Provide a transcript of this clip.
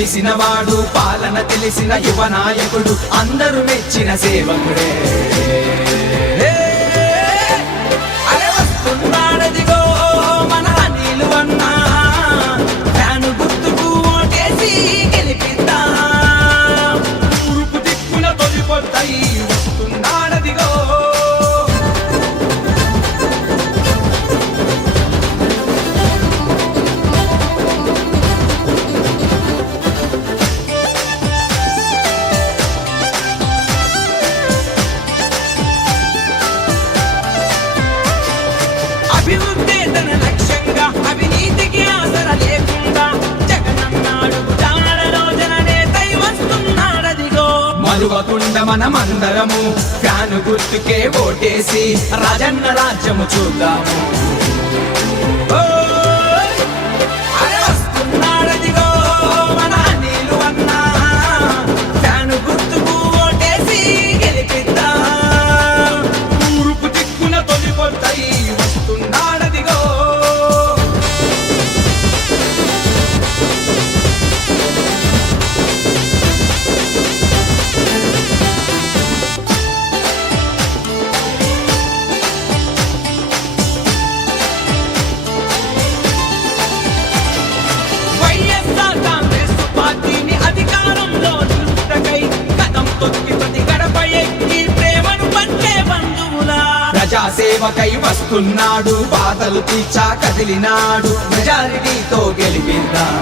గెలిసినవాడు పాలన తెలిసిన యువ నాయకుడు అందరూ మెచ్చిన సేవకుడే అరే వస్తున్నాడదిగో మన అనిల్ అన్న ఫ్యాను గుర్తుకు ఓటేసి గెలిపిద్దాం తూర్పు దిక్కున తొలిపొద్దయి వస్తున్నాడదిగో అభివృద్ధి తన లక్ష్యంగా అవినీతికి ఆసర లేకుండా జగనన్నాడు జాడలో జననేతై వస్తున్నాడదిగో మరువకుండా మనమందరము ఫ్యాను గుర్తుకే ఓటేసి రాజన్న రాజ్యము చూద్దాము అరే వస్తున్నాడదిగో మన అనిల్ అన్న ఫ్యాను గుర్తుకు ఓటేసి గెలిపిద్దాం తూర్పు దిక్కున తొలిపొద్దయి వస్తున్నాడదిగో వైఎస్ఆర్ కాంగ్రెస్ పార్టీని అధికారంలో నిలుపుటకై కదం తొక్కి ప్రతి గడప ఎక్కి ప్రేమను పంచే బంధువులా ప్రజాసేవకై వస్తున్నాడు బాధలు తీర్చా కదిలినాడు మెజారిటీతో గెలిపిద్దాం